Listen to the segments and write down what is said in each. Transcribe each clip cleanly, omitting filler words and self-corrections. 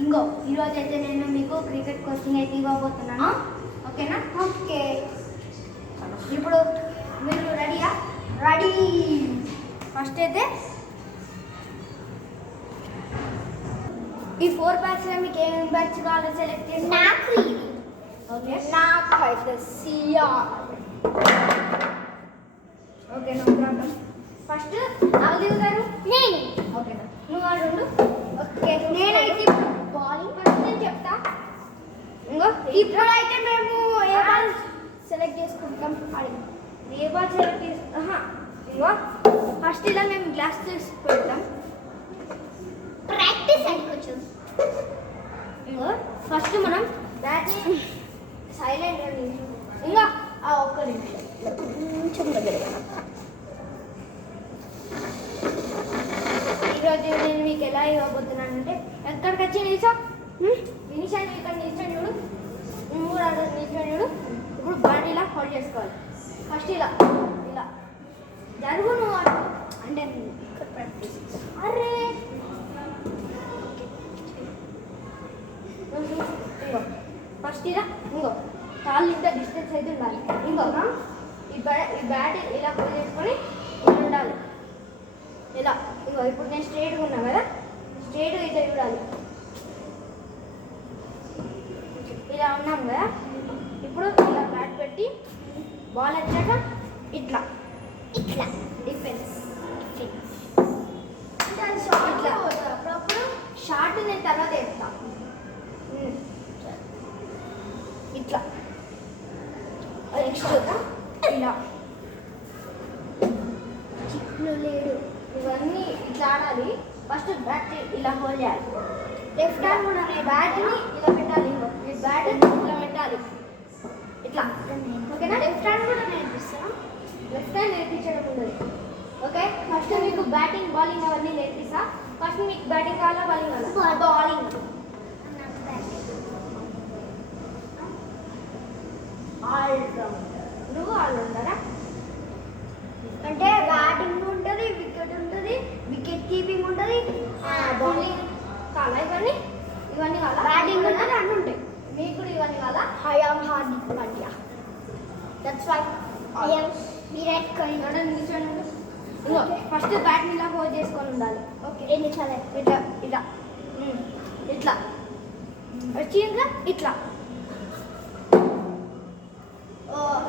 ఇంకో ఈరోజు అయితే నేను మీకు క్రికెట్ కోచింగ్ అయితే ఇవ్వబోతున్నాను. ఓకేనా? ఓకే. ఇప్పుడు మీరు రెడీయా? రెడీ. ఫస్ట్ అయితే ఈ 4 బ్యాచ్లో మీకు ఏం బ్యాచ్ కావాలో సెలెక్ట్ చేసి నాకు ఓకే నాకు అయితే CR. Okay, no problem. First Avadhi గారు నేను ఓకేనా, నువ్వు ఆడు. ఓకే, నేనైతే బాలింగ్ ఫస్ట్ నేను చెప్తా. ఇంకో ఇప్పుడైతే మేము ఏ బాల్ సెలెక్ట్ చేసుకుంటాం అది. ఏ బాల్ సెలెక్ట్ చేస్తా. ఇంకో ఫస్ట్ ఇలా మేము గ్లాస్ తీసి పెడతాం. ప్రాక్టీస్ అని కొంచెం. ఇంకో ఫస్ట్ మనం బ్యాట్ని సైలెంట్ అని ఇంకా ఒక్క నిమిషం కొంచెం దగ్గర. ఈరోజు నేను మీకు ఎలా ఇవ్వబోతున్నానంటే, ఎక్కడికి వచ్చి నిల్చో నిలిచాను, ఇక్కడ నిల్చొని చూడు, నువ్వు అక్కడ నిల్చొని చూడు. ఇప్పుడు బాడీ ఇలా హోల్డ్ చేసుకోవాలి. ఫస్ట్ ఇలా ఇలా జరుగు, నువ్వు అంటే ప్రాక్టీస్. అరే ఇంకో ఫస్ట్ ఇలా ఇంకో కాళ్ళు ఇంత డిస్టెన్స్ అయితే ఉండాలి. ఇంకో ఈ బ్యాట్ ఇలా హోల్డ్ చేసుకొని ఇలా ఉండాలి. ఇలా ఇంకో ఇప్పుడు నేను స్ట్రైట్గా ఉన్నా కదా, స్ట్రైట్ ఇట్లా చూడాలి. ఇలా ఉన్నాం కదా, ఇప్పుడు ఇలా బ్యాట్ పెట్టి బాల్ వచ్చాక ఇట్లా ఇట్లా డిఫెన్స్ ఇట్లా అప్పుడు షార్ట్ నేను తర్వాత వేస్తా. ఇట్లా నెక్స్ట్ ఇలా చిక్ను లేడు. ఇవన్నీ ఇట్లా ఆడాలి. ఫస్ట్ బ్యాట్ ఇలా హోల్డ్ చేయాలి. లెఫ్ట్ హ్యాండ్ కూడా బ్యాట్ని ఇలా పెట్టాలి. ఈ బ్యాట్ ఇలా పెట్టాలి ఇట్లా. ఓకేనా? లెఫ్ట్ హ్యాండ్ కూడా నేర్పిస్తా. లెఫ్ట్ హ్యాండ్ నేర్పించడం ఉండదు. ఓకే, ఫస్ట్ మీకు బ్యాటింగ్ బాలింగ్ అవన్నీ నేర్పిస్తా. ఫస్ట్ మీకు బ్యాటింగ్ కావాలా బాలింగ్ కావాలా? బాలింగ్. ఆల్రౌండర్. నువ్వు ఆల్రౌండరా? అంటే బ్యాటింగ్ ఉంటుంది, వికెట్ ఉంటుంది, వికెట్ కీపింగ్ ఉంటుంది, బౌలింగ్ కావాలా? ఇవన్నీ ఇవన్నీ కావాలా? బ్యాటింగ్ ఉంటుంది, అన్నీ ఉంటాయి. మీకు కూడా ఇవన్నీ కావాలా? I am Hardik Pandya. That's why I am Virat Kohli. ఇంకో ఫస్ట్ బ్యాట్ని ఇలా హోల్డ్ చేసుకొని ఉండాలి. ఓకే, రెండు చాలా ఇట్లా ఇలా ఇట్లా వచ్చిందా ఇట్లా.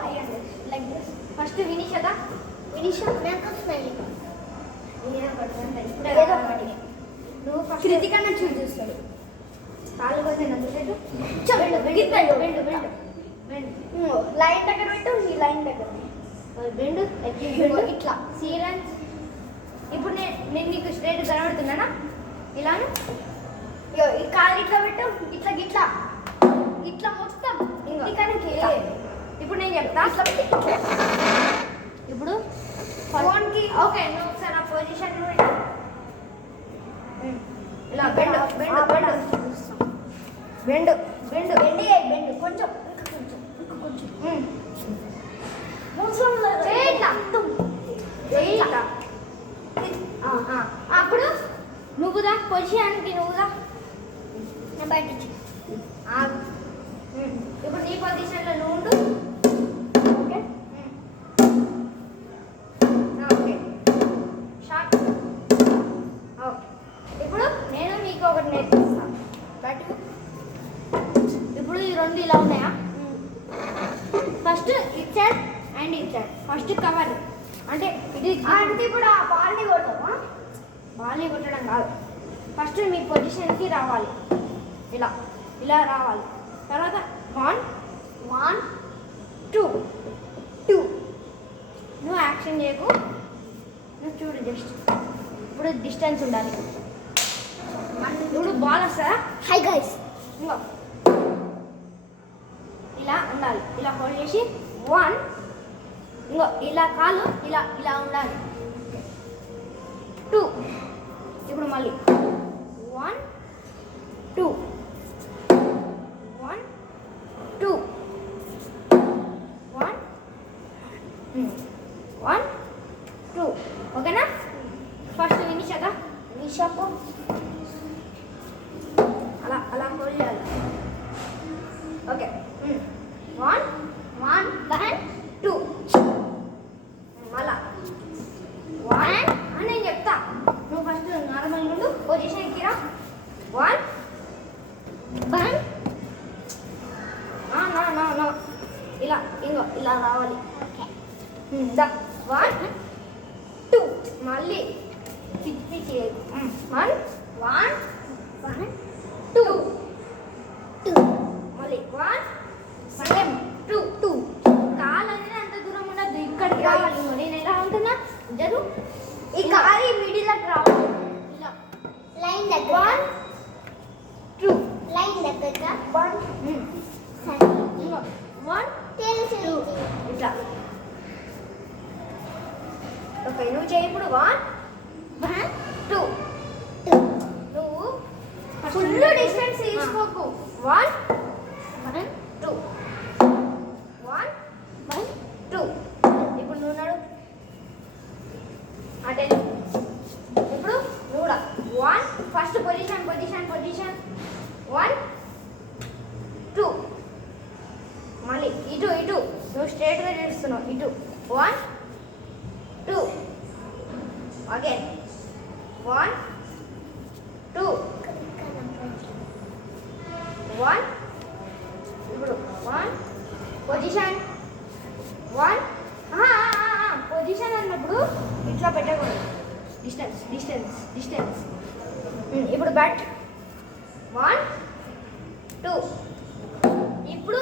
I understand. Like this. First finish కదా, Vinisha, make a smiling. ఏదో ఒకటి. నువ్వు ఫస్ట్ కృతిక నన్ను చూస్తాడు. కాలు పోతే నచ్చేట్టు లైన్ దగ్గర పెట్టు, ఈ లైన్ దగ్గర బెండు ఇట్లా సీరన్స్. ఇప్పుడు నేను నీకు స్ట్రైట్ కనబడుతున్నానా? ఇలాను ఈ కాలు ఇట్లా పెట్టు, ఇట్లా ఇట్లా ఇట్లా మొత్తం ఇంటికానికి. ఇప్పుడు నేను చెప్తా. ఇప్పుడు ఫోన్కి ఓకే, నువ్వు ఒకసారి ఆ పొజిషన్ ఇలా బెండు బెండు బెండు బెండు బెండి బెండు కొంచెం ఇంకా కొంచెం ఇంకా కొంచెం ఇట్లా. అప్పుడు నువ్వుదా పొజిషన్కి నువ్వుదా బయట. ఇప్పుడు నీ పొజిషన్లో నువ్వు ఉండు. Okay okay short. ఓకే, ఇప్పుడు నేను మీకు ఒకటి నేర్పిస్తాను. బట్ ఇప్పుడు ఈ రెండు ఇలా ఉన్నాయా? First it side and it side. First cover అంటే ఇది అంటే ఇప్పుడు ఆ బాల్ని కొడతామా? బాల్ని కొట్టడం కాదు, ఫస్ట్ మీ పొజిషన్కి రావాలి. ఇలా ఇలా రావాలి. తర్వాత 1 1 2 2. నువ్వు యాక్షన్ చేయకు, నువ్వు చూడు జస్ట్. ఇప్పుడు డిస్టెన్స్ ఉండాలి. ఇప్పుడు బాల్ వస్తుందా? హై గైస్, ఇంకో ఇలా ఉండాలి. ఇలా హోల్డ్ చేసి 1 ఇంకో ఇలా కాలు ఇలా ఇలా ఉండాలి. 2 ఇప్పుడు మళ్ళీ 1 2 1 2 1 1 2. ఓకేనా? ఫస్ట్ ఫినిష్ కదా నిషాపు అలా వన్ నో ఇలా ఇంకో ఇలా రావాలి. ఓకే దా 1 2 మళ్ళీ పిచ్చి చేయకు. 1 1 వన్ 2 టూ మళ్ళీ 1 సేమ్ 2 2 కాలు అనేది అంత దూరం ఉండదు, ఇక్కడికి రావాలి. ఇంకో నేను ఎలా ఉంటున్నా జరు ఈ కాలి మిడిల్లోకి రావాలి. ఇలా లైన్ దగ్గర 1 2 లైన్ దగ్గర వన్ సరే 1 తెలుసు ఇట్లా. ఓకే నువ్వు చేయి ఇప్పుడు 1 వన్ 2 టూ నువ్వు ఫుల్ డిస్టెన్స్ తీసుకోకు. 1 వన్ 2 1 వన్ 2 ఇప్పుడు నువ్వు నడు అటే ఇప్పుడు నువ్వు 1 ఫస్ట్ పొజిషన్ 1 2 మళ్ళీ ఇటు నువ్వు స్ట్రైట్గా చేస్తున్నావు. ఇటు 1 2 అగైన్ 1 2 1 ఇప్పుడు 1 పొజిషన్ 1 పొజిషన్ అన్నప్పుడు ఇట్లా పెట్టకూడదు. డిస్టెన్స్ ఇప్పుడు బ్యాట్ 1 2 ఇప్పుడు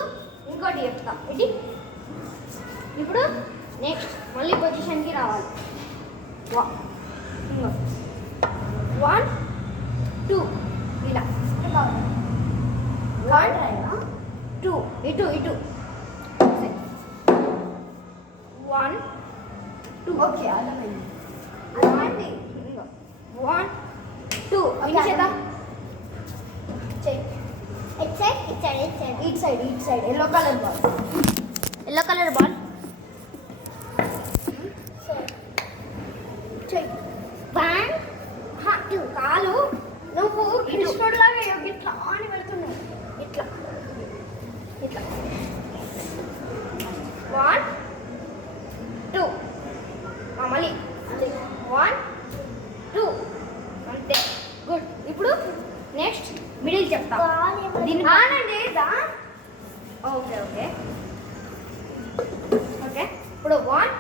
ఇంకోటి చెప్తా ఇది. ఇప్పుడు నెక్స్ట్ మళ్ళీ పొజిషన్కి రావాలి. 1 2 ఇలా 1 2 ఇటు 1 2 ఓకే అర్థమైంది 1 2 చేద్దాం. చెయ్యి it side it side yellow colour ball చెయ్యి. వన్ కాలు నువ్వు కృష్ణుడిలాగా ఇట్లా అని పెడుతున్నావు. ఇట్లా 1 2 మళ్ళీ 1 2 అంతే గుడ్. ఇప్పుడు నెక్స్ట్ మిడిల్ చెప్తా. దీన్ని ఆనండి ఓకే ఇప్పుడు 1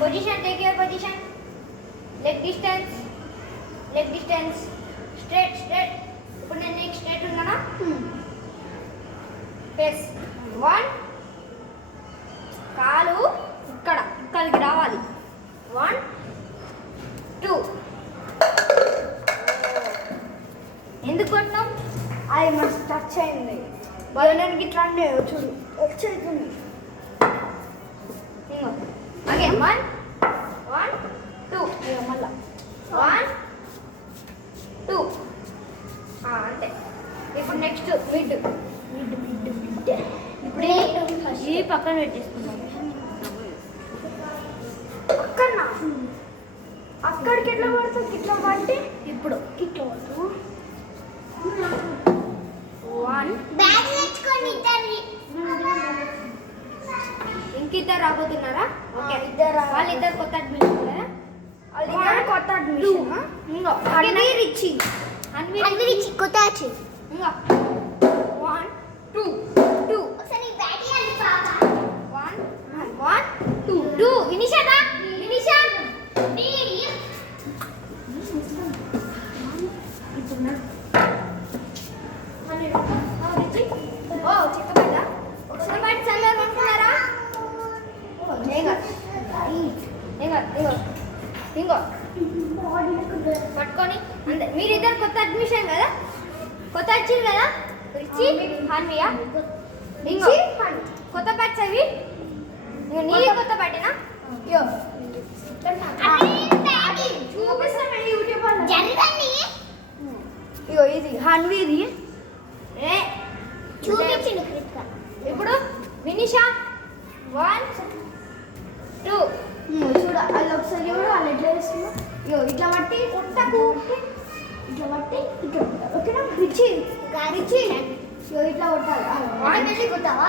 position take your position leg distance straight ఇప్పుడు నేను నీకు స్ట్రైట్ ఉన్నానా ఫేస్ 1 కాలు ఇక్కడికి రావాలి. 1 2 ఎందుకు కొట్టినాం? అది మస్తు టచ్ అయింది. బలనానికి ఇట్లా అంటే చూడు వచ్చేస్తుంది. అగైన్ 1 2 మళ్ళా 1 2 అంతే. ఇప్పుడు నెక్స్ట్ మిడ్ ఇప్పుడు ఈ పక్కన పెట్టేసుకుందాం. అక్కడికి ఎట్లా పడుతుంది ఇట్లా పట్టి ఇప్పుడు ఇట్లా పడుతుంది. 1 బ్యాగ్ తెచ్చుకొని ఇద్దరిని ఇంకిద్దరు రాబోతున్నారా? ఓకే ఇద్దరు రావాలి. వాళ్ళిద్దరు కొత్త అడ్మిషన్ కదా. వాళ్ళిద్దరు కొత్త అడ్మిషన్. ఇంకో అన్వీర్ ఇచ్చి కొత్త వచ్చి 1 2 2 ఒకసారి బ్యాగ్ ఇవ్వండి పాప. 1 2 వినిషా ఓ చిక్కబడ్డా ఒకసారి బయట చల్లారు అనుకున్నారా? ఇంకో పట్టుకొని అంతే. మీరిద్దరు కొత్త అడ్మిషన్ కదా, కొత్త వచ్చింది కదా రిచి హాన్వియా ఇంకో కొత్త బ్యాచ్ అవి. ఇంకో నీ కొత్త బ్యాటేనా? చూపిస్తాను యూట్యూబ్ లో. ఇగో ఇది హన్వీది ఏ చూపించిండు. ఇప్పుడు వినిషా 1 2 చూడ అది ఒకసారి కూడా వాళ్ళు ఎట్లా చేస్తున్నా. ఇగో ఇట్లా బట్టి కొట్టకు ఇట్లా బట్టి ఇట్లా కొట్టాలి. ఓకేనా రిచి ఇగో ఇట్లా కొట్టాలి. కొట్టావా